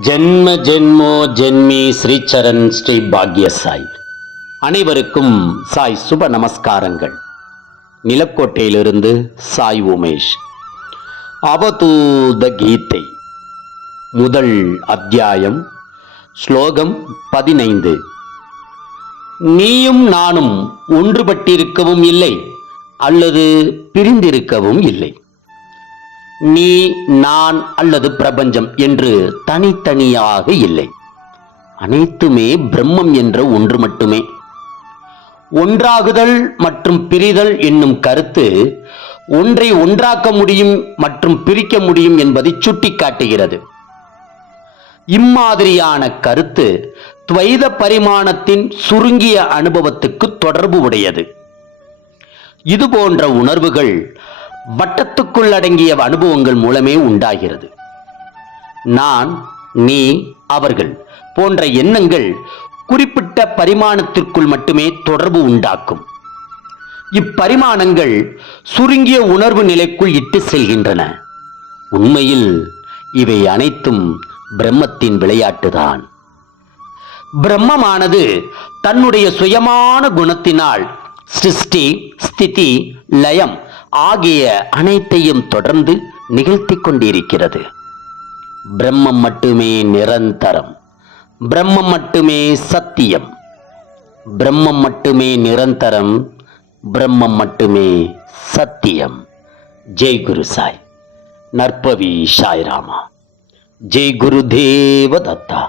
ஜென்ம ஜென்மோ ஜென்மி ஸ்ரீச்சரண் ஸ்ரீ பாக்ய சாய் அனைவருக்கும் சாய் சுப நமஸ்காரங்கள். நிலக்கோட்டையிலிருந்து சாய் உமேஷ். அவதூத கீதை. முதல் அத்தியாயம். ஸ்லோகம் பதினைந்து. நீயும் நானும் ஒன்றுபட்டிருக்கவும் இல்லை அல்லது பிரிந்திருக்கவும் இல்லை. நீ நான் அல்லது பிரபஞ்சம் என்று தனித்தனியாக இல்லை. அனைத்துமே பிரம்மம் என்ற ஒன்று மட்டுமே. ஒன்றாகுதல் மற்றும் பிரிதல் என்னும் கருத்து ஒன்றை ஒன்றாக்க முடியும் மற்றும் பிரிக்க முடியும் என்பதை சுட்டிக்காட்டுகிறது. இம்மாதிரியான கருத்து துவைத பரிமாணத்தின் சுருங்கிய அனுபவத்துக்கு தொடர்பு உடையது இது போன்ற உணர்வுகள் வட்டத்துக்குள் அடங்கிய அனுபவங்கள் மூலமே உண்டாகிறது. நான் நீ அவர்கள் போன்ற எண்ணங்கள் குறிப்பிட்ட பரிமாணத்திற்குள் மட்டுமே தொடர்பு உண்டாக்கும். இப்பரிமாணங்கள் சுருங்கிய உணர்வு நிலைக்குள் இட்டு செல்கின்றன. உண்மையில் இவை அனைத்தும் பிரம்மத்தின் விளையாட்டுதான். பிரம்மமானது தன்னுடைய சுயமான குணத்தினால் சிருஷ்டி ஸ்திதி லயம் ஆகிய அனைத்தையும் தொடர்ந்து நிகழ்த்தி கொண்டிருக்கிறது. பிரம்மம் மட்டுமே நிரந்தரம். பிரம்மம் மட்டுமே சத்தியம். பிரம்மம் மட்டுமே நிரந்தரம். பிரம்மம் மட்டுமே சத்தியம். ஜெய் குரு சாய். நற்பவி சாய்ராமா. ஜெய் குரு தேவதத்தா.